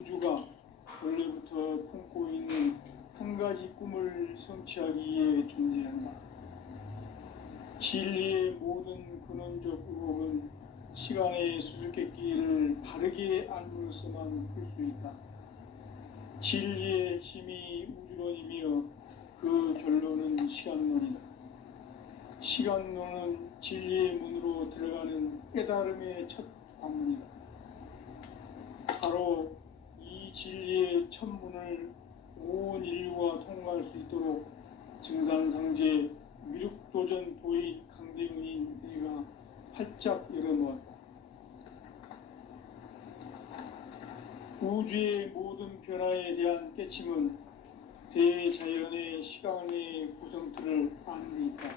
우주가 원래부터 품고 있는 한 가지 꿈을 성취하기 위해 존재한다. 진리의 모든 근원적 의혹은 시간의 수수께끼를 바르게 알므로서만 풀 수 있다. 진리의 핵심이 우주론이며 그 결론은 시간론이다. 시간론은 진리의 문으로 들어가는 깨달음의 첫 관문이다. 바로 이 진리의 첫 문을 온 인류가 통과할 수 있도록 증산상제 미륵도전 도의 강대훈인 내가 활짝 열어놓았다. 우주의 모든 변화에 대한 깨침은 대자연의 시간의 구성틀을 아는 데 있다.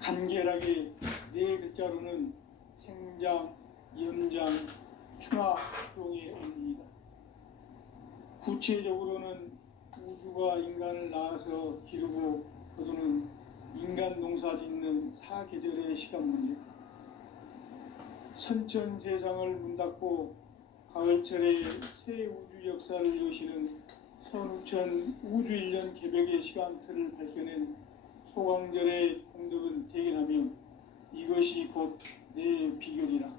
간결하게 네 글자로는 생장, 연장, 충화, 추동의 원리이다. 구체적으로는 우주가 인간을 낳아서 기르고 거두는 인간 농사 짓는 사계절의 시간 문제다. 선천 세상을 문닫고 가을철에 새 우주 역사를 이루시는 선우천 우주일년 개벽의 시간틀을 밝혀낸 소강절의 공덕은 대견하며 이것이 곧 내 비결이라.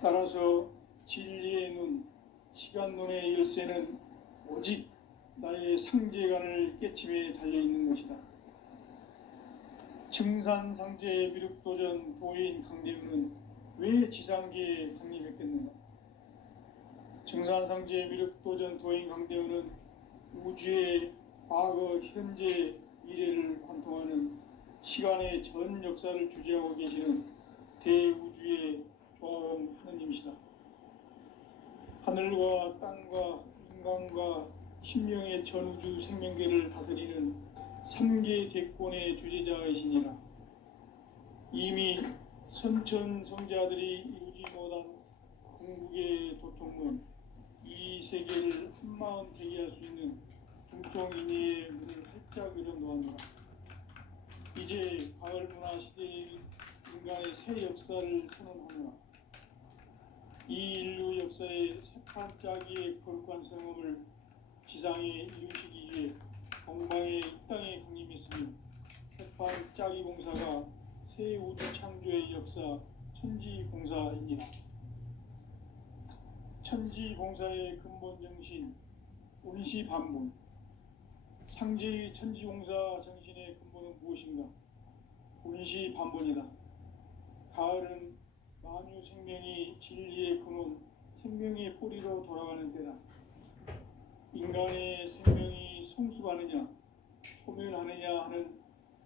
따라서 진리의 눈, 시간론의 열쇠는 오직 나의 상제관을 깨침에 달려있는 것이다. 증산상제 미륵도전 도인 강대훈은 왜 지상계에 강림했겠는가? 증산상제 미륵도전 도인 강대훈은 우주의 과거, 현재, 미래를 관통하는 시간의 전 역사를 주재하고 계시는 대우주의 조화원 하느님이시다. 하늘과 땅과 인간과 신명의 전우주 생명계를 다스리는 3계 대권의 주재자이시니라. 이미 선천성자들이 이루지 못한 궁극의 도통문, 이 세계를 한마음 되게 할 수 있는 중통인의의 문을 활짝 열어놓았노라. 이제 가을 문화 시대의 인간의 새 역사를 선언하노라. 이 인류 역사의 새판짜기의 거룩한 성험을 지상에 이루시기 위해 동방의 이 땅에 강림했으며 새판짜기 공사가 새 우주 창조의 역사 천지공사입니다. 천지공사의 근본 정신 운시반본. 상제의 천지공사 정신의 근본은 무엇인가? 운시반본이다. 가을은 만유 생명이 진리의 근원, 생명의 뿌리로 돌아가는 때다. 인간의 생명이 성숙하느냐, 소멸하느냐 하는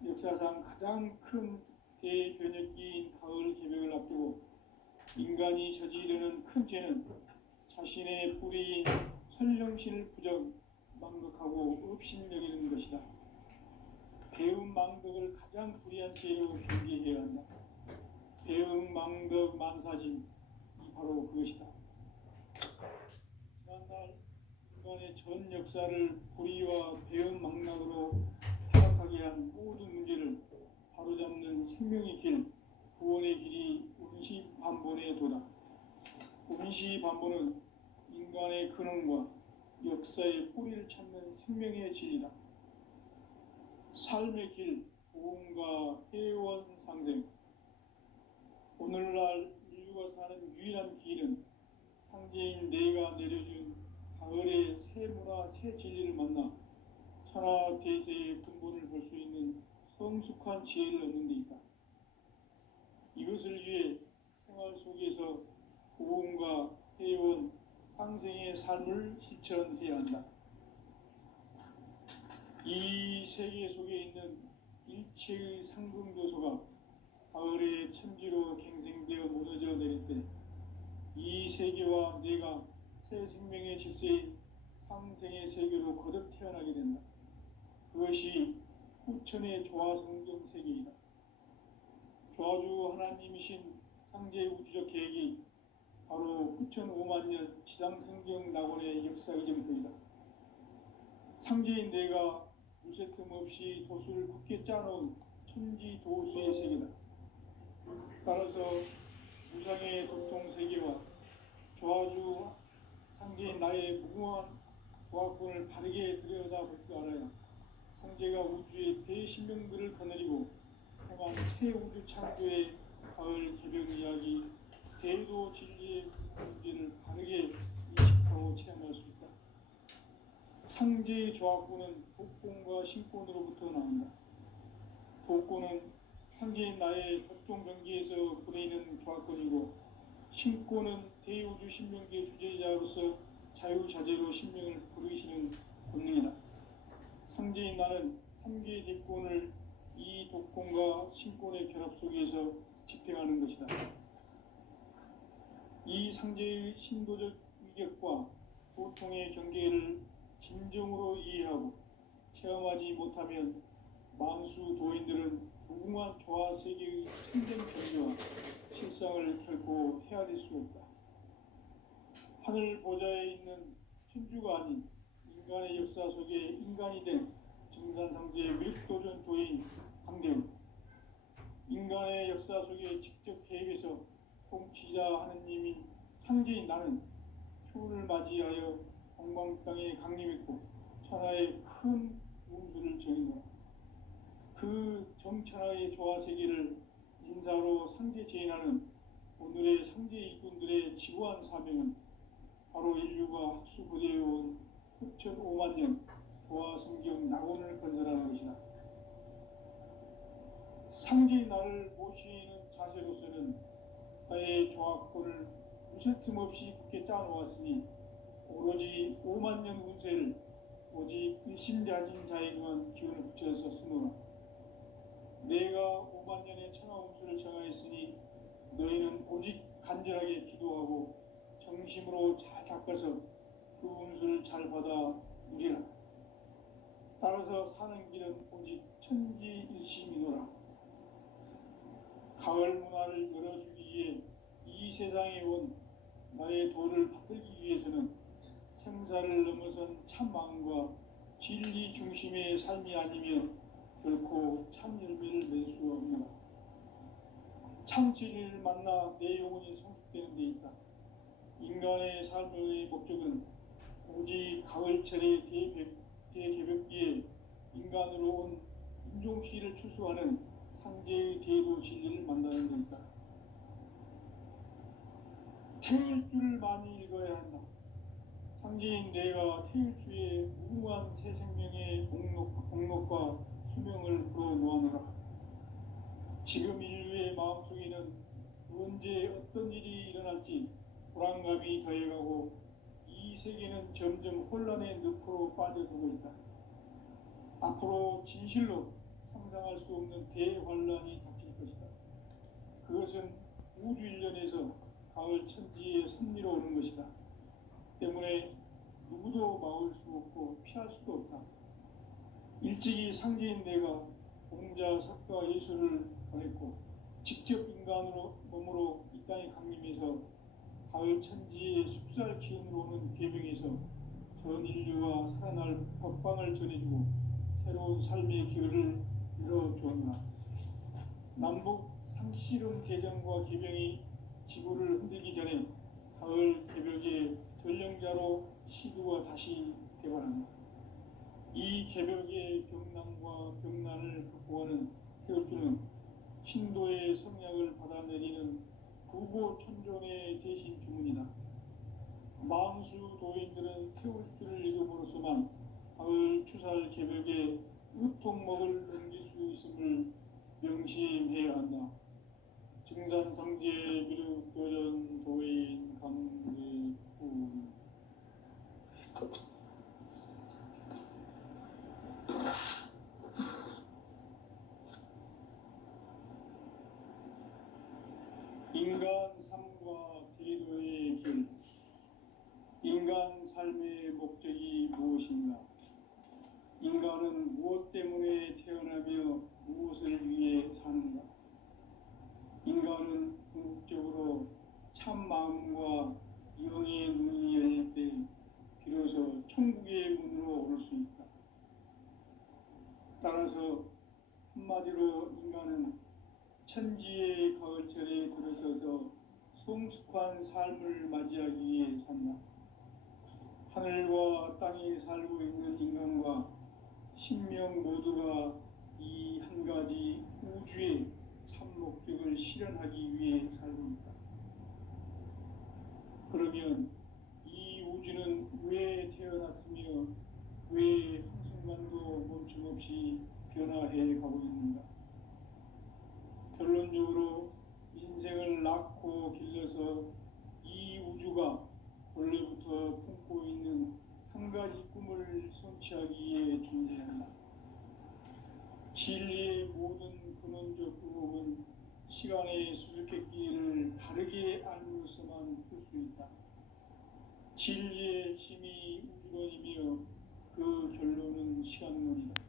역사상 가장 큰 대변혁기인 가을 개벽을 앞두고 인간이 저지르는 큰 죄는 자신의 뿌리인 선령신을 부정, 망덕하고 업신여기는 것이다. 배움 망덕을 가장 불의한 죄로 경계해야 한다. 배움 망덕 만사진, 이 바로 그것이다. 지난날 인간의 전 역사를 불의와 배움 망락으로 타락하게 한 모든 문제를 바로잡는 생명의 길, 구원의 길이 운시반본의 도다. 운시반본은 인간의 근원과 역사의 뿌리를 찾는 생명의 진리다. 삶의 길, 보험과 회원 상생. 오늘날 인류가 사는 유일한 길은 상제인 내가 내려준 가을의 새 문화, 새 진리를 만나 천하 대세의 근본을 볼 수 있는 성숙한 지혜를 얻는 데 있다. 이것을 위해 생활 속에서 보험과 회원, 상생의 삶을 실천해야 한다. 이 세계 속에 있는 일체의 상금교소가 가을의 천지로 갱생되어 무너져 내릴 때 이 세계와 내가 새 생명의 질서인 상생의 세계로 거듭 태어나게 된다. 그것이 후천의 조화성경 세계이다. 조화주 하나님이신 상제 우주적 계획이 바로 후천 5만년 지상성경 낙원의 역사의 전부이다. 상제인 내가 무쇠 틈 없이 도수를 굳게 짜놓은 천지 도수의 세계다. 따라서 무상의 도통 세계와 조화주 나의 무궁한 조합권을 바르게 들여다볼 줄 알아야 성제가 우주의 대신명들을 거느리고 행한 새 우주 창조의 가을 개벽 이야기, 대도 진리의 문제를 바르게 인식하고 체험할 수 있다. 상제의 조합권은 독권과 신권으로부터 나온다. 독권은 상제인 나의 독종 경계에서 부리는 조합권이고, 신권은 대우주 신명계 주제자로서 자유자재로 신명을 부르시는 권능이다. 상제인 나는 3개의 대권을 이 독권과 신권의 결합 속에서 집행하는 것이다. 이 상제의 신도적 위격과 도통의 경계를 진정으로 이해하고 체험하지 못하면 만수 도인들은 무궁한 조화 세계의 참된 경계와 실상을 결코 헤아릴 수 없다. 하늘 보좌에 있는 천주가 아닌 인간의 역사 속에 인간이 된 정산상제의 밀도전 도인 강대훈, 인간의 역사 속에 직접 개입해서 통치자 하느님인 상제인 나는 추운을 맞이하여 동방 땅에 강림했고 천하의 큰 운수를 정했노라. 그 정천하의 조화 세계를 인사로 상제 제인하는 오늘의 상제 일꾼들의 지구한 사명은 바로 인류가 학수부대해온 6,5만 년 조화 성경 낙원을 건설하는 것이다. 상제의 나를 모시는 자세로서는 나의 조합권을 무슨 틈 없이 굳게 짜놓았으니 오로지 5만 년 운세를 오직 일심자진 자에게만 기운을 붙여서 쓰노라. 내가 5만 년의 천하 운수를 정하였으니 너희는 오직 간절하게 기도하고 정심으로 잘 닦아서 그 운수를 잘 받아 누리라. 따라서 사는 길은 오직 천지일심이노라. 가을 문화를 열어주기 위해 이 세상에 온 나의 도를 받들기 위해서는 생사를 넘어선 참 마음과 진리 중심의 삶이 아니면 결코 참 열매를 맺을 수 없노라. 참 진리를 만나 내 영혼이 성숙되는 데 있다. 인간의 삶의 목적은 오직 가을철의 대개벽기에 인간으로 온 인종씨를 추수하는 상제의 대도 진리를 만나는 데 있다. 태일주를 많이 읽어야 한다. 상제인 내가 태일주의 무궁한 새 생명의 목록과 수명을 불어놓아노라. 지금 인류의 마음속에는 언제 어떤 일이 일어날지 불안감이 더해가고 이 세계는 점점 혼란의 늪으로 빠져들고 있다. 앞으로 진실로 상상할 수 없는 대환란이 닥칠 것이다. 그것은 우주 일련에서 가을 천지의 섭리로 오는 것이다. 때문에 누구도 막을 수 없고 피할 수도 없다. 일찍이 상제인 내가 공자, 석가, 예수를 보냈고 직접 인간으로 몸으로 이 땅에 강림해서 가을 천지의 숲살 기운으로 오는 계명에서 전 인류와 살아날 법방을 전해주고 새로운 삶의 기회를 열어주었노라. 남북 상씨름 대전과 계명이 지구를 흔들기 전에 가을 개벽의 전령자로 시두가 다시 대발한다. 이 개벽의 병난과 병난을 극복하는 태울주는 신도의 성약을 받아내리는 구고천존의 대신 주문이다. 만수 도인들은 태울주를 읽음으로써만 가을 추살 개벽의 의통목을 넘길 수 있음을 명심해야 한다. 증산상제 미륵도전 도인 강대훈. 인간 삶과 대도의 길. 인간 삶의 목적이 무엇인가? 인간은 무엇 때문에 태어나며 무엇을 위해 사는가? 인간은 궁극적으로 참 마음과 영의 눈이 열릴 때 비로소 천국의 문으로 오를 수 있다. 따라서 한마디로 인간은 천지의 가을철에 들어서서 성숙한 삶을 맞이하기 위해 산다. 하늘과 땅에 살고 있는 인간과 신명 모두가 이 한 가지 우주의 참 목적을 실현하기 위해 살고 있다. 그러면 이 우주는 왜 태어났으며 왜 한순간도 멈춤없이 변화해 가고 있는가? 결론적으로 인생을 낳고 길러서 이 우주가 원래부터 품고 있는 한 가지 꿈을 성취하기 위해 존재한다. 진리의 모든 근원적 의혹은 시간의 수수께끼를 바르게 알고서만 풀 수 있다. 진리의 핵심이 우주론이며 그 결론은 시간론이다.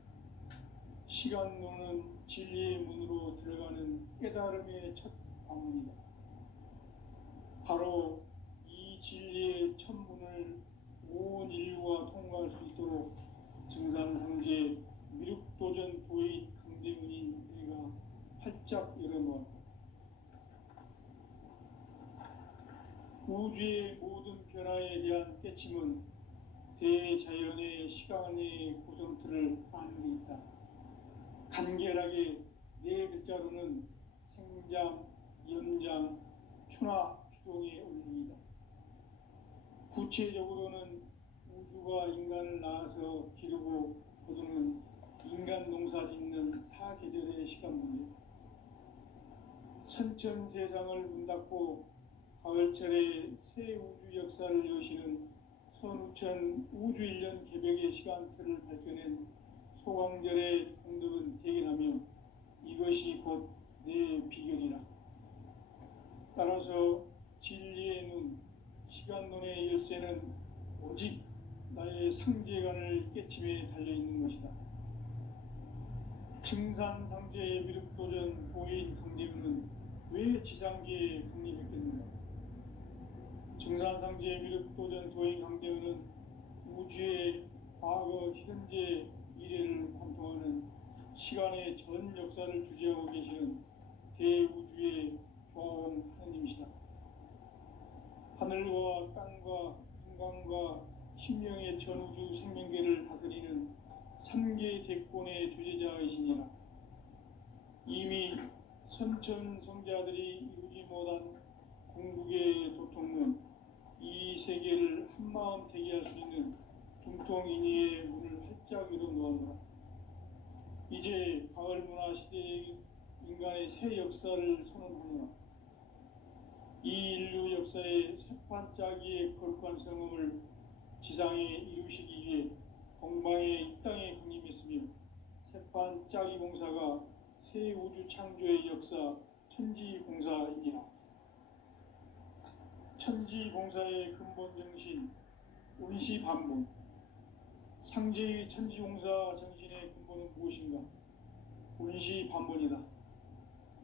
시간론은 진리의 문으로 들어가는 깨달음의 첫 방문이다. 바로 이 진리의 첫 문을 온 인류가 통과할 수 있도록 증산상제 미륵도전 도의 강대문인 내가 활짝 열어놓았다. 우주의 모든 변화에 대한 깨침은 대자연의 시간의 구성틀을 아는 데 있다. 간결하게 네 글자로는 생장, 연장, 추나 추동의 원리이다. 구체적으로는 우주가 인간을 낳아서 기르고 거두는 인간 농사 짓는 사계절의 시간 문제, 선천 세상을 문 닫고 가을철에 새 우주 역사를 여시는 선우천 우주 1년 개벽의 시간틀을 밝혀낸 소강절의 공덕은 대견하며 이것이 곧 내 비결이라. 따라서 진리의 눈, 시간론의 열쇠는 오직 나의 상제관을 깨침에 달려있는 것이다. 증산상제의 미륵도전 도인 강대문은 왜 지상계에 강림했겠는가? 증산상제의 미륵도전 도인 강대문은 우주의 과거, 현재, 미래를 관통하는 시간의 전 역사를 주재하고 계시는 대우주의 조화원 하느님이시다. 하늘과 땅과 인간과 신명의 전우주 생명계를 다스리는 3개 대권의 주제자이시니라. 이미 선천성자들이 이루지 못한 궁극의 도통문, 이 세계를 한마음 대기할 수 있는 중통인의의 문을 활짝 열어놓았노라. 이제 가을 문화 시대의 인간의 새 역사를 선언하노라. 이 인류 역사의 새반짝이의 거룩한 성음을 지상에 이루시기 위해 동방의 이 땅에 강림했으며 새반짝이 봉사가 새 우주 창조의 역사 천지봉사이니라. 천지봉사의 근본 정신 운시반본, 상제의 천지봉사 정신의 근본은 무엇인가? 운시반본이다.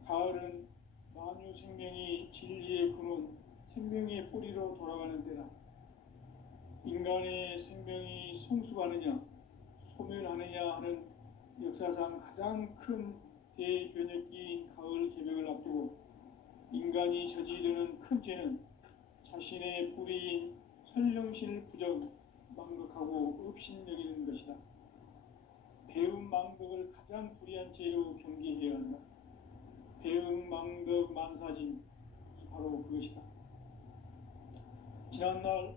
가을은 만유 생명이 진리의 근원, 생명의 뿌리로 돌아가는 때다. 인간의 생명이 성숙하느냐, 소멸하느냐 하는 역사상 가장 큰 대변혁기인 가을 개벽을 앞두고 인간이 저지르는 큰 죄는 자신의 뿌리인 선령신을 부정, 망각하고 업신여기는 것이다. 배움 망덕을 가장 불의한 죄로 경계해야 한다. 배움 망덕 만사진이 바로 그것이다. 지난날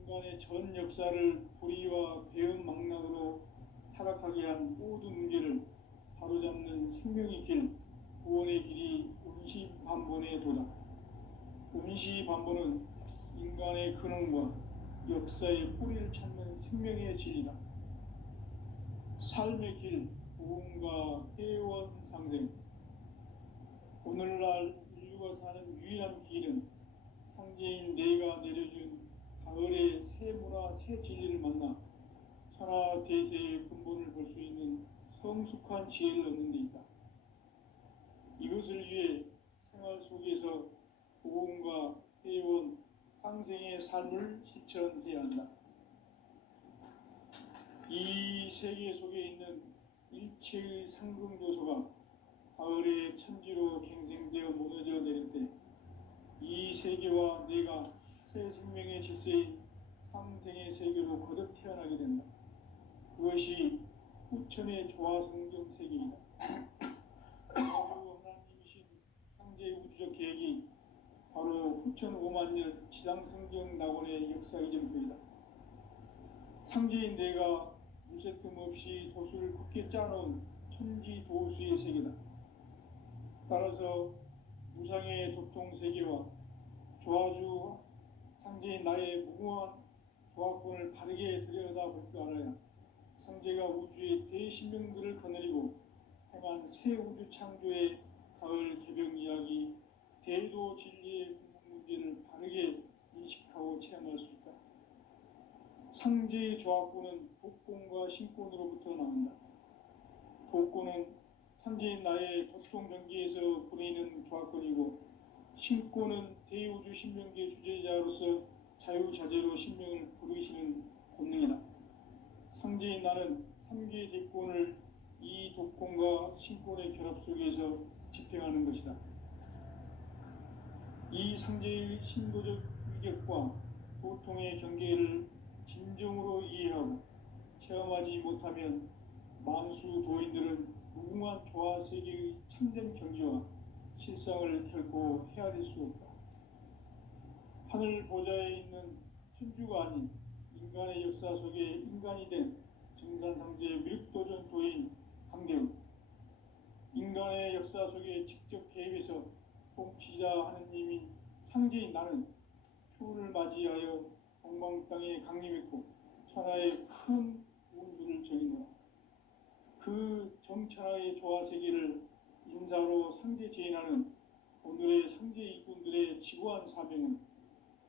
인간의 전 역사를 불의와 배움 망락으로 타락하게 한 모든 문제를 바로잡는 생명의 길, 구원의 길이 운시반본의 도다. 운시반본은 인간의 근원과 역사의 뿌리를 찾는 생명의 진리다. 삶의 길, 보험과 회원 상생. 오늘날 인류가 사는 유일한 길은 상제인 내가 내려준 가을의 새 문화, 새 진리를 만나 천하 대세의 근본을 볼 수 있는 성숙한 지혜를 얻는 데 있다. 이것을 위해 생활 속에서 보험과 회원, 상생의 삶을 실천해야 한다. 이 세계 속에 있는 일체의 상금 요소가 가을의 천지로 갱생되어 무너져 내릴 때 이 세계와 내가 새 생명의 질서의 상생의 세계로 거듭 태어나게 된다. 그것이 후천의 조화성경 세계이다. 바로 하나님이신 상제의 우주적 계획이 바로 후천 5만 년 지상성경 낙원의 역사 이전표이다. 상제인 내가 무쇠틈 없이 도수를 굳게 짜놓은 천지 도수의 세계다. 따라서 무상의 도통 세계와 조화주 상제인 나의 무궁한 조화권을 바르게 들여다볼 줄 알아야 상제가 우주의 대신명들을 거느리고 행한 새 우주 창조의 가을 개벽 이야기, 대도 진리의 궁극 문제를 바르게 인식하고 체험할 수 있다. 상제의 조화권은 복권과 신권으로부터 나온다. 복권은 상제인 나의 도통 경계에서 부르는 조화권이고, 신권은 대우주 신명계 주제자로서 자유자재로 신명을 부르시는 권능이다. 상제인 나는 3개의 대권을 이 독권과 신권의 결합 속에서 집행하는 것이다. 이 상제의 신도적 위격과 도통의 경계를 진정으로 이해하고 체험하지 못하면 만수 도인들은 무궁한 조화 세계의 참된 경지와 실상을 결코 헤아릴 수 없다. 하늘 보좌에 있는 천주가 아닌 인간의 역사 속에 인간이 된 증산상제 미륵도전 도인 강대훈, 인간의 역사 속에 직접 개입해서 통치자 하느님인 상제인 나는 추운을 맞이하여 동방 땅에 강림했고 천하의 큰 운수를 정의노라. 그 정천하의 조화 세계를 인사로 상제 제인하는 오늘의 상제 일꾼들의 지구한 사명은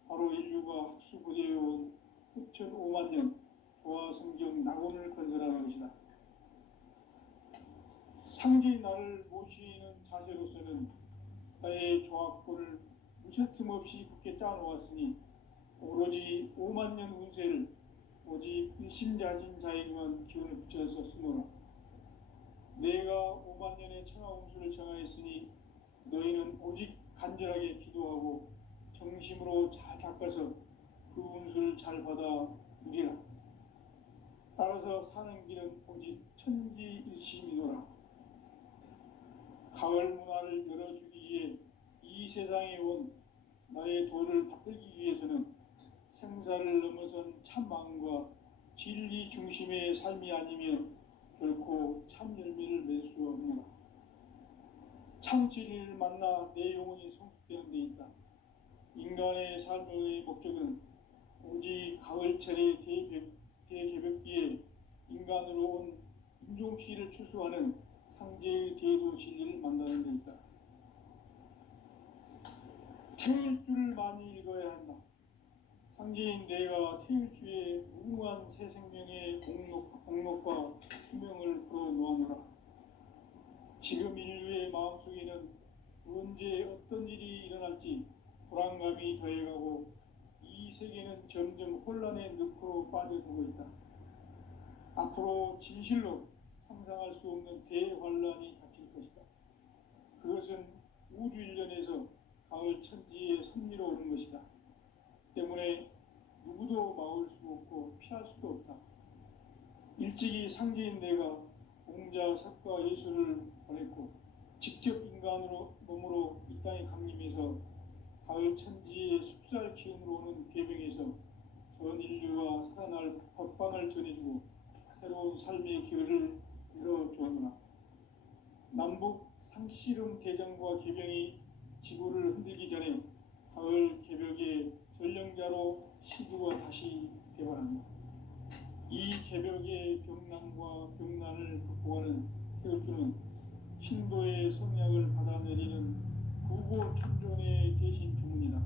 바로 인류가 학수고대해온 후천 5만 년 조화 성경 낙원을 건설하는 것이다. 상제인 나를 모시는 자세로서는 나의 조화권을 무쇠틈 없이 굳게 짜놓았으니 오로지 5만 년 운세를 오직 일심자진 자에게만 기운을 붙여서 쓰노라. 내가 5만 년의 천하 운수를 정하였으니 너희는 오직 간절하게 기도하고 정심으로 잘 닦아서 그 운수를 잘 받아 누리라. 따라서 사는 길은 오직 천지일심이노라. 가을 문화를 열어주기 위해 이 세상에 온 나의 도를 받들기 위해서는 생사를 넘어선 참 마음과 진리 중심의 삶이 아니면 결코 참 열매를 맺을 수 없노라. 참 진리를 만나 내 영혼이 성숙되는 데 있다. 인간의 삶의 목적은 오직 가을철의 대개벽기에 인간으로 온 인종시를 추수하는 상제의 대도 진리를 만나는 데 있다. 태일주를 많이 읽어야 한다. 상제인 내가 태일주의 무궁한 새 생명의 공록과 수명을 불어놓아노라. 지금 인류의 마음속에는 언제 어떤 일이 일어날지 불안감이 더해가고 이 세계는 점점 혼란의 늪으로 빠져들고 있다. 앞으로 진실로 상상할 수 없는 대환란이 닥칠 것이다. 그것은 우주 일련에서 가을 천지에 선미로 오는 것이다. 때문에 누구도 막을 수 없고 피할 수도 없다. 일찍이 상제인 내가 공자, 석가, 예수를 보냈고 직접 인간으로 몸으로 이 땅에 강림해서 가을 천지의 숲살 기운으로 오는 계명에서 전 인류가 살아날 법방을 전해주고 새로운 삶의 기회를 열어주었노라. 남북 상씨름 대장과 계병이 지구를 흔들기 전에 가을 개벽의 전령자로 시주가 다시 개발합니다. 이 개벽의 병난과 병난을 극복하는 태울주는 신도의 성약을 받아내리는 구보 천존의 대신 주문이다.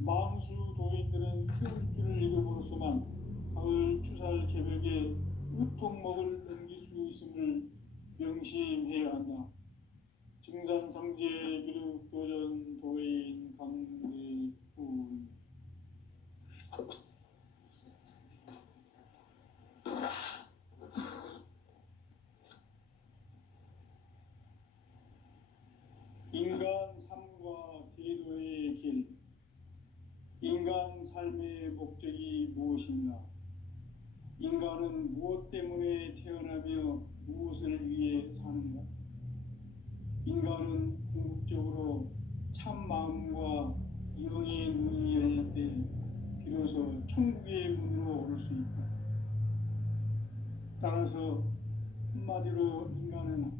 망수 도인들은 태울주를 읽음으로써만 가을 추살 개벽의 으통목을 넘길 수 있음을 명심해야 한다. 증산상제 미륵도전 도인 강대훈. 인간 삶과 대도의 길. 인간 삶의 목적이 무엇인가? 인간은 무엇 때문에 태어나며 무엇을 위해 사는가? 인간은 궁극적으로 참 마음과 영의 눈이 열릴 때 비로소 천국의 문으로 오를 수 있다. 따라서 한마디로 인간은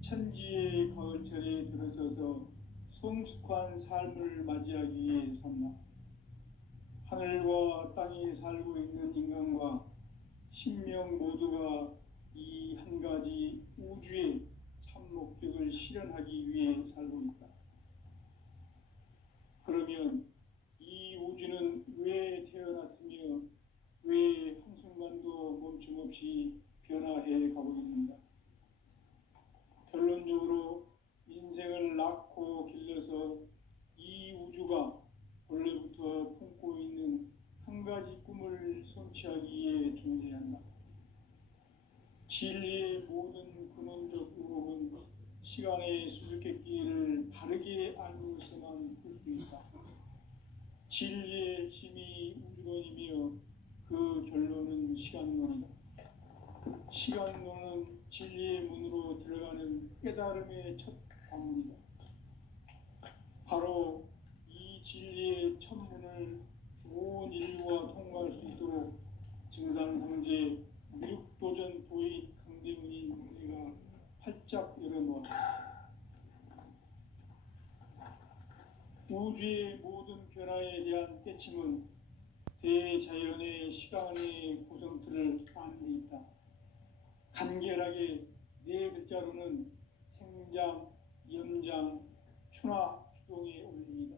천지의 가을철에 들어서서 성숙한 삶을 맞이하기 위해 산다. 하늘과 땅에 살고 있는 인간과 신명 모두가 이 한 가지 우주의 참 목적을 실현하기 위해 살고 있다. 그러면 이 우주는 왜 태어났으며 왜 한순간도 멈춤 없이 변화해 가고 있는가? 결론적으로 인생을 낳고 길러서 이 우주가 원래부터 품고 있는 한 가지 꿈을 성취하기 위해 존재한다. 진리의 모든 근원적 의혹은 시간의 수수께끼를 바르게 알고서만 풀 수 있다. 진리의 힘이 우주론이며 그 결론은 시간론이다. 시간론은 진리의 문으로 들어가는 깨달음의 첫 관문이다. 바로 이 진리의 첫 문을 온 인류가 통과할 수 있도록 증산상제 미륵도전 도인 강대훈이 내가 활짝 열어놓았다. 우주의 모든 변화에 대한 깨침은 대자연의 시간의 구성틀을 아는 데 있다. 간결하게 네 글자로는 생장, 염장, 추나 추동의 원리이다.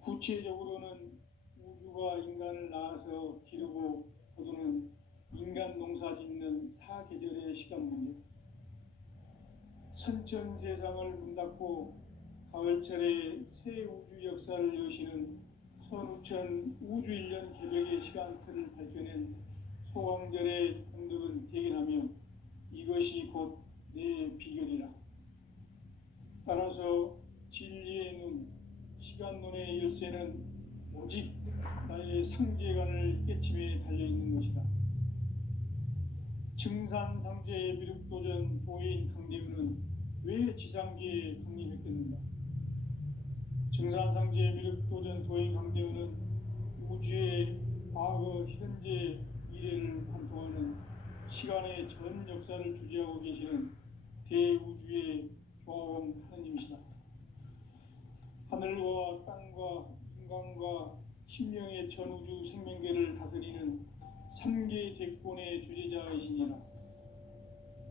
구체적으로는 우주가 인간을 낳아서 기르고 거두는 인간 농사 짓는 사계절의 시간 문제, 선천 세상을 문 닫고 가을철에 새 우주 역사를 여시는 선우천 우주 1년 개벽의 시간틀을 밝혀낸 소강절의 공덕은 대견하며 이것이 곧 내 비결이라. 따라서 진리의 눈, 시간론의 열쇠는 오직 나의 상제관을 깨침에 달려있는 것이다. 증산상제의 미륵도전 도인 강대훈은 왜 지상계에 강림했겠는가? 증산상제의 미륵도전 도인 강대훈은 우주의 과거, 현재, 미래를 관통하는 시간의 전 역사를 주재하고 계시는 대우주의 조화원 하느님이시다. 하늘과 땅과 인간과 신명의 전우주 생명계를 다스리는 3개 대권의 주재자이시니라.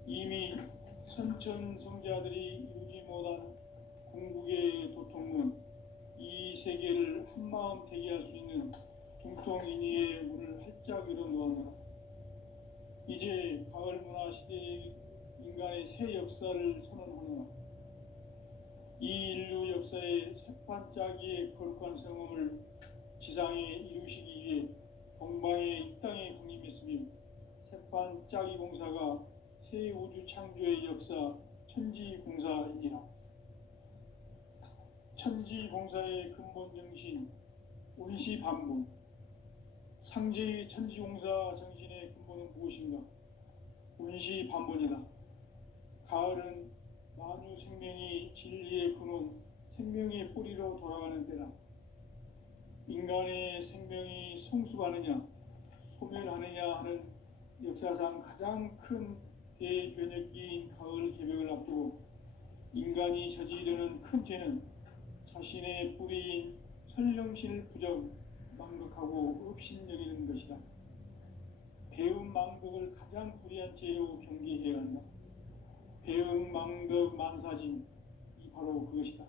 이미 선천성자들이 이루지 못한 궁극의 도통문, 이 세계를 한마음 되게 할 수 있는 중통인의의 문을 활짝 열어놓았노라. 이제 가을 문화 시대의 인간의 새 역사를 선언하노라. 이 인류 역사의 새반짝이의 거룩한 성음을 지상에 이루시기 위해 동방의 이 땅에 강림했으며 새반짝이 공사가 새 우주 창조의 역사 천지공사이니라. 천지공사의 근본 정신 운시반문, 상제의 천지공사 정신의 근본은 무엇인가? 운시반문이다. 가을은 만유 생명이 진리의 근원, 생명의 뿌리로 돌아가는 때다. 인간의 생명이 성숙하느냐, 소멸하느냐 하는 역사상 가장 큰 대변혁기인 가을 개벽을 앞두고 인간이 저지르는 큰 죄는 자신의 뿌리인 선령신을 부정, 망극하고 업신여기는 것이다. 배움 망덕을 가장 불의한 죄로 경계해야 한다. 배움 망덕 만사진, 이 바로 그것이다.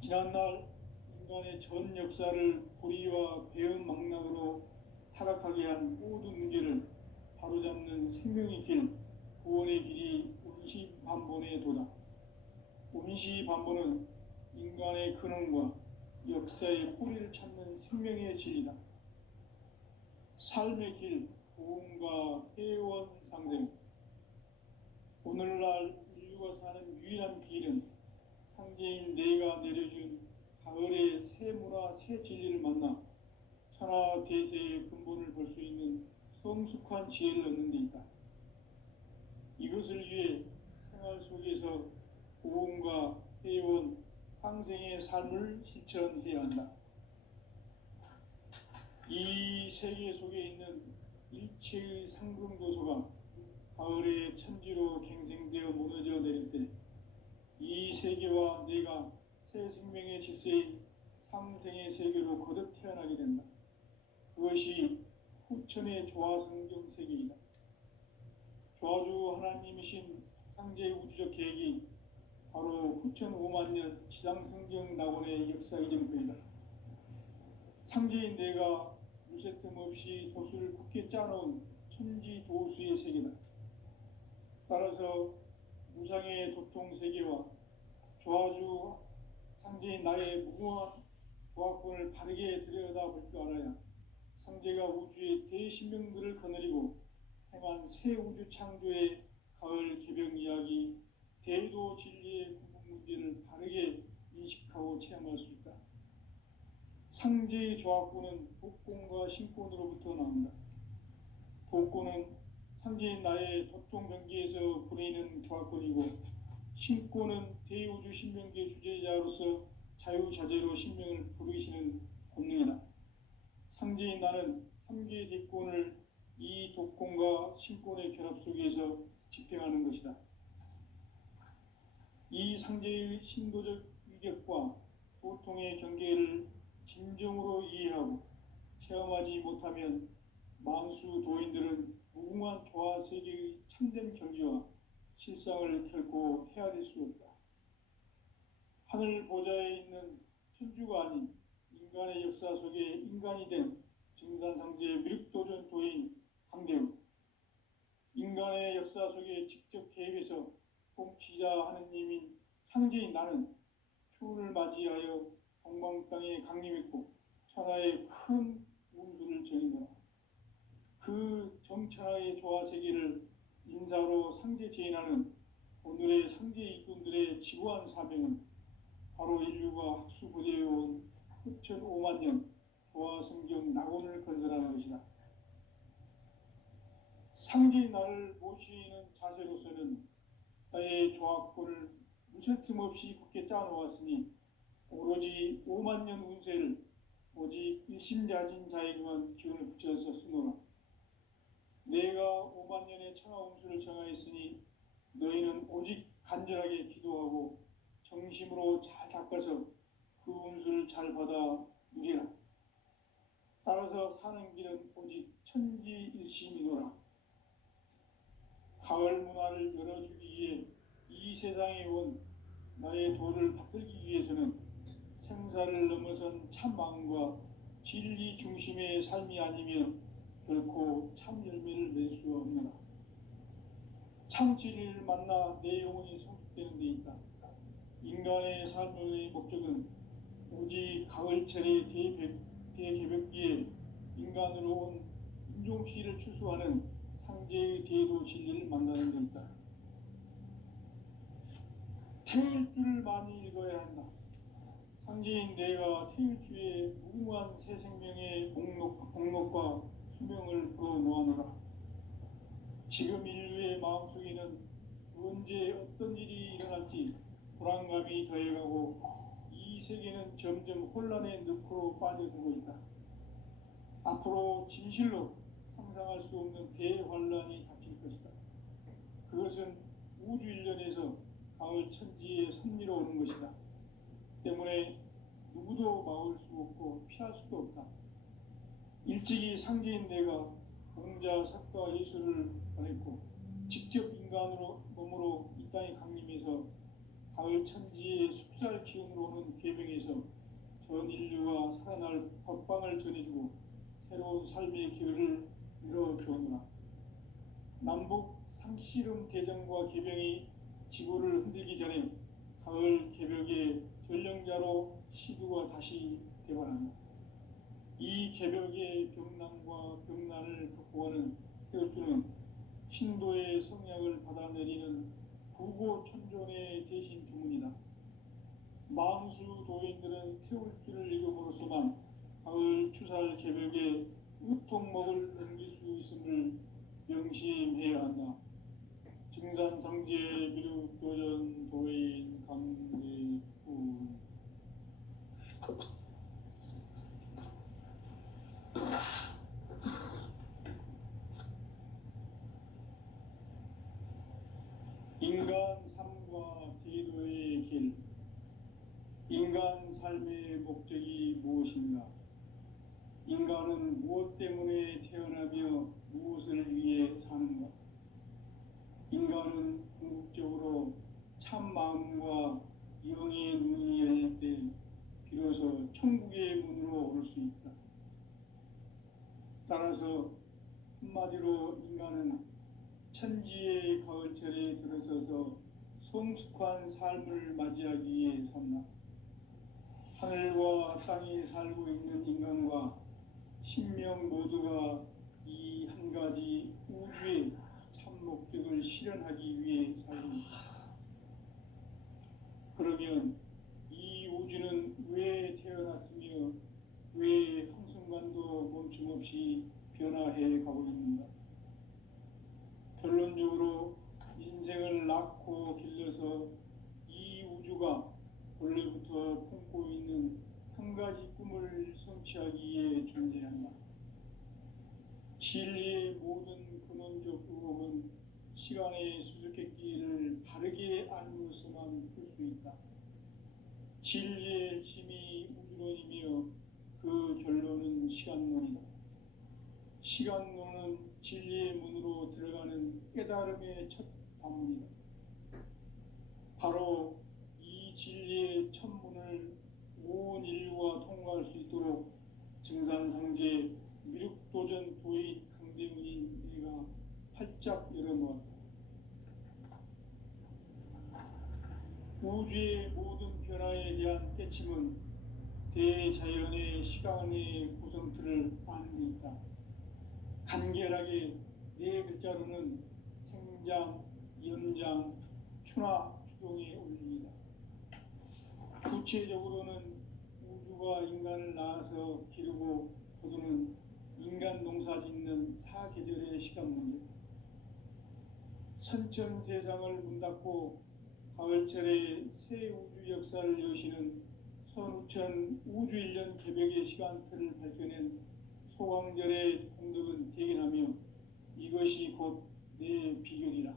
지난날 인간의 전 역사를 불의와 배움 망락으로 타락하게 한 모든 문제를 바로잡는 생명의 길, 구원의 길이 운시반본의 도다. 운시반본은 인간의 근원과 역사의 뿌리를 찾는 생명의 진리다. 삶의 길, 보험과 회원 상생. 오늘날 인류가 사는 유일한 길은 상제인 내가 내려준 가을의 새 문화, 새 진리를 만나 천하대세의 근본을 볼 수 있는 성숙한 지혜를 얻는 데 있다. 이것을 위해 생활 속에서 고음과 회원, 상생의 삶을 실천해야 한다. 이 세계 속에 있는 일체의 상금도소가 가을의 천지로 갱생되어 무너져 내릴 때 이 세계와 내가 새 생명의 질서인 상생의 세계로 거듭 태어나게 된다. 그것이 후천의 조화성경 세계이다. 조화주 하나님이신 상제의 우주적 계획이 바로 후천 5만년 지상성경 낙원의 역사 이정표이다. 상제인 내가 무쇠 틈 없이 도수를 굳게 짜놓은 천지도수의 세계다. 따라서 무상의 도통세계와 조화주 상제인 나의 무궁한 조화권을 바르게 들여다볼 줄 알아야 상제가 우주의 대신명들을 거느리고 행한 새 우주 창조의 가을 개병 이야기, 대도 진리의 궁극 문제를 바르게 인식하고 체험할 수 있다. 상제의 조화권은 복권과 신권으로부터 나온다. 복권은 상제인 나의 도통 경계에서 부리는 조화권이고, 신권은 대우주 신명계 주제자로서 자유자재로 신명을 부르시는 권능이다. 상제인 나는 3개 대권을 이 독권과 신권의 결합 속에서 집행하는 것이다. 이 상제의 신도적 위격과 도통의 경계를 진정으로 이해하고 체험하지 못하면 만수 도인들은 무궁한 조화 세계의 참된 경지와 실상을 결코 헤아릴 수 없다. 하늘 보좌에 있는 천주가 아닌 인간의 역사 속에 인간이 된 증산상제의 미륵도전 도인 강대우, 인간의 역사 속에 직접 개입해서 통치자 하느님인 상제인 나는 추운을 맞이하여 동방 땅에 강림했고 천하의 큰 운수를 전인노라. 그 정천하의 조화세계를 인사로 상제 제인하는 오늘의 상제 일꾼들의 지구한 사명은 바로 인류가 학수고대해온 후천 5만년 조화성경 낙원을 건설하는 것이다. 상제의 나를 모시는 자세로서는 나의 조화권을 무쇠 틈 없이 굳게 짜놓았으니 오로지 5만년 운세를 오직 일심자진 자에게만 기운을 붙여서 쓰노라. 내가 5만년의 천하운수를 정하였으니 너희는 오직 간절하게 기도하고 정심으로 잘 닦아서 그 운수를 잘 받아 누리라. 따라서 사는 길은 오직 천지일심이노라. 가을 문화를 열어주기 위해 이 세상에 온 나의 도를 받들기 위해서는 생사를 넘어선 참 마음과 진리 중심의 삶이 아니면 결코 참 열매를 맺을 수 없노라. 참 진리를 만나 내 영혼이 성숙되는 데 있다. 인간의 삶의 목적은 오직 가을철의 대개벽기에 인간으로 온 인종시를 추수하는 상제의 대도 진리를 만나는 데 있다. 태일주를 많이 읽어야 한다. 상제인 내가 태일주의 무궁한 새 생명의 목록과 수명을 불어놓아노라. 지금 인류의 마음속에는 언제 어떤 일이 일어날지 불안감이 더해가고 이 세계는 점점 혼란의 늪으로 빠져들고 있다. 앞으로 진실로 상상할 수 없는 대환란이 닥칠 것이다. 그것은 우주 일련에서 가을 천지의 섭리로 오는 것이다. 때문에 누구도 막을 수 없고 피할 수도 없다. 일찍이 상제인 내가 공자, 석가, 예수를 보냈고 직접 인간으로 몸으로 이 땅에 강림해서 가을 천지의 숲살 기운으로 오는 계명에서 전 인류가 살아날 법방을 전해주고 새로운 삶의 기회를 이뤄주었노라. 남북 상씨름 대전과 개병이 지구를 흔들기 전에 가을 개벽의 전령자로 시두가 다시 되관한다. 이 개벽의 병난과 병난을 극복하는 태극주는 신도의 성약을 받아내리는 부고천존의 대신 주문이다. 망수 도인들은 태울 줄을 읽음으로써만 가을 추살 개벽에 우통목을 넘길 수 있음을 명심해야 한다. 증산상제 미륵도전 도인 강대훈. 인간 삶과 기도의 길. 인간 삶의 목적이 무엇인가? 인간은 무엇 때문에 태어나며 무엇을 위해 사는가? 인간은 궁극적으로 참 마음과 영의 눈이 열릴 때 비로소 천국의 문으로 올 수 있다. 따라서 한마디로 인간은 천지의 가을철에 들어서서 성숙한 삶을 맞이하기 위해 산다. 하늘과 땅에 살고 있는 인간과 신명 모두가 이 한 가지 우주의 참 목적을 실현하기 위해 살고 있다. 그러면 이 우주는 왜 태어났으며 왜 한순간도 멈춤 없이 변화해 가고 있는가? 결론적으로 인생을 낳고 길러서 이 우주가 원래부터 품고 있는 한 가지 꿈을 성취하기 위해 존재한다. 진리의 모든 근원적 의혹은 시간의 수수께끼를 바르게 알므로서만 풀 수 있다. 진리의 힘이 우주론이며 그 결론은 시간론이다. 시간론은 진리의 문으로 들어가는 깨달음의 첫 관문이다. 바로 이 진리의 첫 문을 온 인류가 통과할 수 있도록 증산상제 미륵도전 도인 강대훈인 내가 활짝 열어놓았다. 우주의 모든 변화에 대한 깨침은 대자연의 시간의 구성틀을 아는 데 있다. 간결하게 네 글자로는 생장, 연장, 추나 추동에 올립니다. 구체적으로는 우주가 인간을 낳아서 기르고 거두는 인간 농사 짓는 사계절의 시간 문제. 선천 세상을 문 닫고 가을철에 새 우주 역사를 여시는 선우천 우주 1년 개벽의 시간틀을 밝혀낸 소강절의 공덕은 대견하며 이것이 곧 내 비결이라.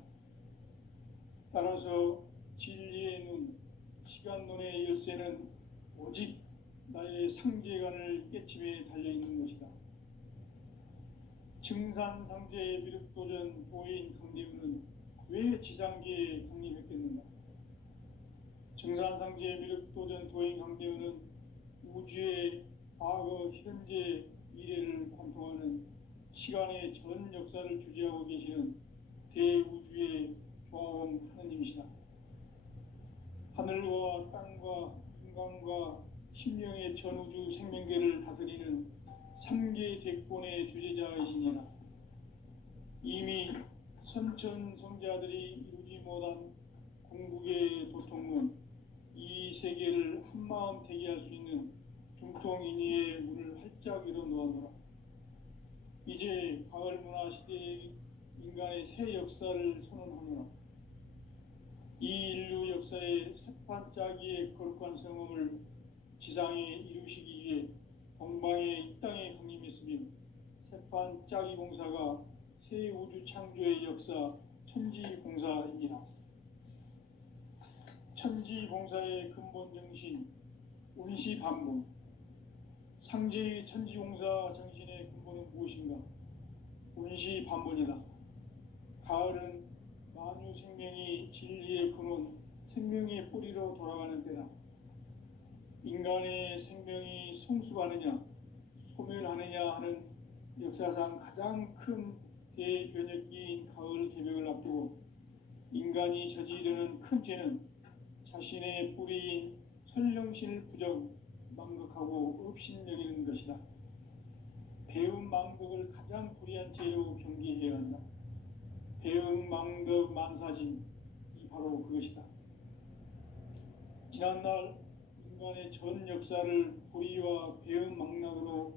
따라서 진리의 눈, 시간론의 열쇠는 오직 나의 상제관을 깨침에 달려있는 것이다. 증산상제의 미륵도전 도인 강대훈은 왜 지상계에 강림했겠는가? 증산상제의 미륵도전 도인 강대훈은 우주의 과거, 현재, 미래를 관통하는 시간의 전 역사를 주재하고 계시는 대우주의 조화원 하느님이시다. 하늘과 땅과 인간과 신명의 전우주 생명계를 다스리는 3개 대권의 주재자이시니라. 이미 선천성자들이 이루지 못한 궁극의 도통문, 이 세계를 한마음 되게 할 수 있는 중통인의의 문을 활짝 열어놓아노라. 이제 가을 문화 시대의 인간의 새 역사를 선언하노라. 이 인류 역사의 새판짜기의 거룩한 성음을 지상에 이루시기 위해 동방의 이 땅에 강림했으며 새판짜기 공사가 새 우주 창조의 역사 천지공사이니라. 천지공사의 근본 정신 운시반복. 상제의 천지공사 정신의 근본은 무엇인가? 운시반복이다. 가을은 만유 생명이 진리의 근원, 생명의 뿌리로 돌아가는 때다. 인간의 생명이 성숙하느냐, 소멸하느냐 하는 역사상 가장 큰 대변혁기인 가을 개벽을 앞두고 인간이 저지르는 큰 죄는 자신의 뿌리인 선령신을 부정, 망극하고 업신여기는 것이다. 배움 망덕을 가장 불의한 죄로 경계해야 한다. 배움 망덕 만사진, 이 바로 그것이다. 지난날 인간의 전 역사를 불의와 배은망락으로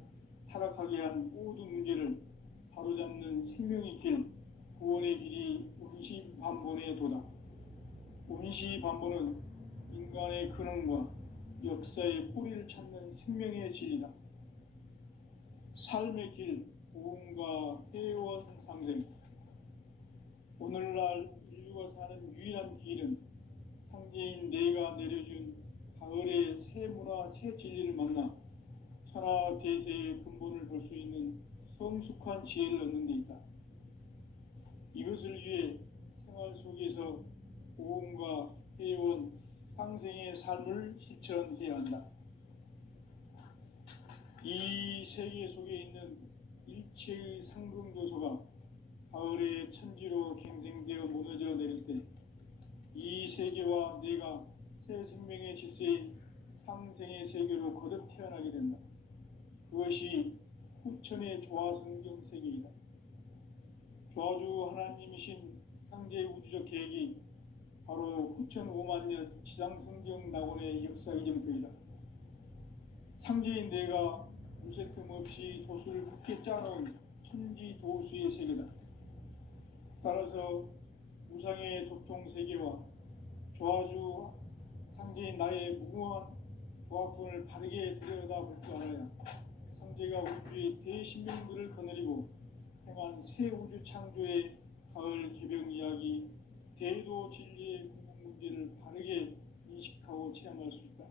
타락하게 한 모든 문제를 바로잡는 생명의 길, 구원의 길이 운시반본의 도다. 운시반본은 인간의 근원과 역사의 뿌리를 찾는 생명의 진리다. 삶의 길, 보험과 회원 상생. 오늘날 인류가 사는 유일한 길은 상제인 내가 내려준 가을의 새 문화, 새 진리를 만나 천하 대세의 근본을 볼 수 있는 성숙한 지혜를 얻는 데 있다. 이것을 위해 생활 속에서 보험과 회원, 상생의 삶을 실천해야 한다. 이 세계 속에 있는 일체의 상승조소가 가을의 천지로 갱생되어 무너져 내릴 때 이 세계와 내가 새 생명의 질서인 상생의 세계로 거듭 태어나게 된다. 그것이 후천의 조화성경 세계이다. 조화주 하나님이신 상제의 우주적 계획이 바로 후천 5만 년 지상성경 낙원의 역사 이정표이다. 상제인 내가 무쇠 틈 없이 도수를 굳게 짜놓은 천지 도수의 세계다. 따라서 무상의 도통세계와 조화주 상제인 나의 무궁한 조합군을 바르게 들여다볼 줄 알아야 상제가 우주의 대신명들을 거느리고 행한 새 우주 창조의 가을 개병 이야기, 대도 진리의 궁극 문제를 바르게 인식하고 체험할 수 있다.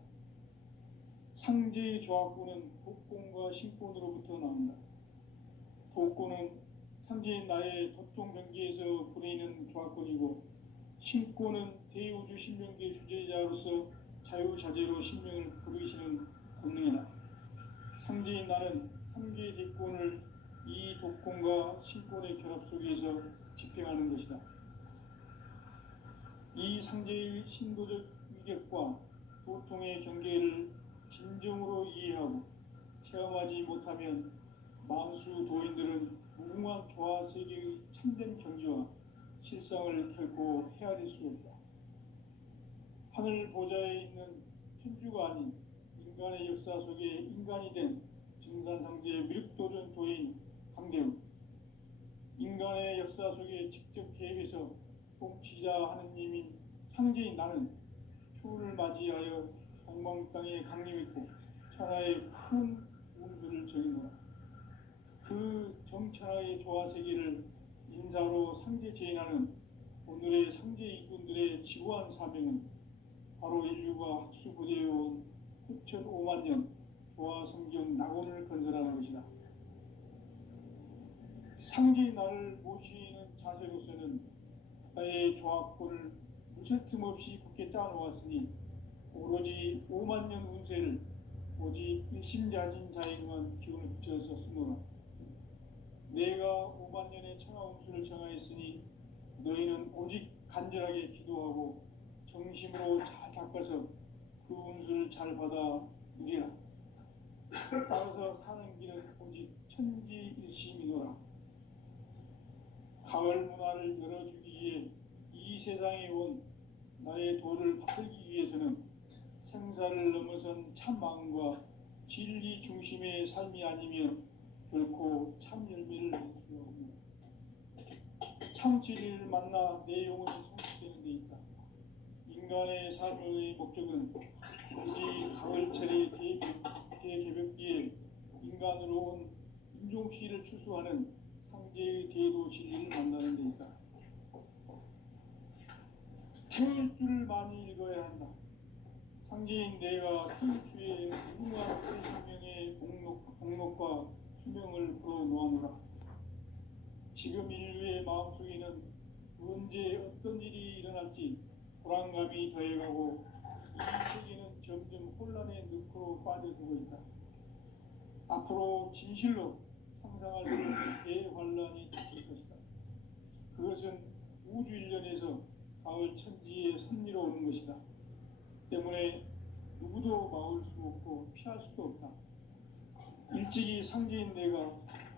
상제의 조합군은 독공과 신권으로부터 나온다. 독공은 상제인 나의 도통 경계에서 부리는 조합권이고, 신권은 대우주 신명계 주제자로서 자유자재로 신명을 부르시는 권능이다. 상제인 나는 상계 제권을 이 독권과 신권의 결합 속에서 집행하는 것이다. 이 상제의 신도적 위격과 도통의 경계를 진정으로 이해하고 체험하지 못하면 만수 도인들은 무궁한 조화세계의 참된 경지와 실상을 결코 헤아릴 수 없다. 하늘 보좌에 있는 천주가 아닌 인간의 역사 속에 인간이 된 증산상제의 미륵도전 도인 강대우, 인간의 역사 속에 직접 개입해서 통치자 하느님인 상제인 나는 추운을 맞이하여 동방 땅에 강림했고 천하의 큰 운수를 정해노라. 그 정천하의 조화세계를 인사로 상제 제인하는 오늘의 상제 이군들의 지구한 사명은 바로 인류가 학수부대해온 후천 5만 년 조화성경 낙원을 건설하는 것이다. 상제의 나를 모시는 자세로서는 나의 조합권을 무쇠 틈 없이 굳게 짜놓았으니 오로지 5만 년 운세를 오직 일심자진 자에게만 기운을 붙여서 쓰노라. 내가 5만 년의 천하 운수를 정하였으니 너희는 오직 간절하게 기도하고 정심으로 잘 닦아서 그 운수를 잘 받아 누리라. 따라서 사는 길은 오직 천지일심이노라. 가을 문화를 열어주기 위해 이 세상에 온 나의 도를 받들기 위해서는 생사를 넘어선 참 마음과 진리 중심의 삶이 아니면 결코 참 열매를 낼 수 없는 참 진리를 만나 내 영혼이 성숙되는 데 있다. 인간의 삶의 목적은 오직 가을철의 대개벽기에 인간으로 온 인종시를 추수하는 상제의 대도 진리를 만나는 데 있다. 태일주를 많이 읽어야 한다. 상제인 내가 태일주의 무궁한 새 생명의 목록과 수명을 풀어놓아노라. 지금 인류의 마음속에는 언제 어떤 일이 일어날지 불안감이 더해가고 이 세계는 점점 혼란의 늪으로 빠져들고 있다. 앞으로 진실로 상상할 수 없는 대환란이 닥칠 것이다. 그것은 우주 일련에서 가을 천지에 선미로 오는 것이다. 때문에 누구도 막을 수 없고 피할 수도 없다. 일찍이 상제인 내가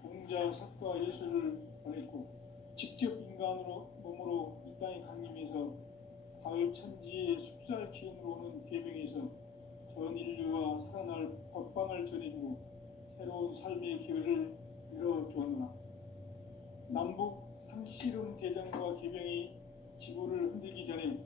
공자, 석과 예술을 보냈고 직접 인간으로 몸으로 이 땅에 강림해서 가을 천지의 숲살 기운으로 오는 계명에서 전 인류와 살아날 법방을 전해주고 새로운 삶의 기회를 열어주었노라. 남북 상씨름 대전과 개병이 지구를 흔들기 전에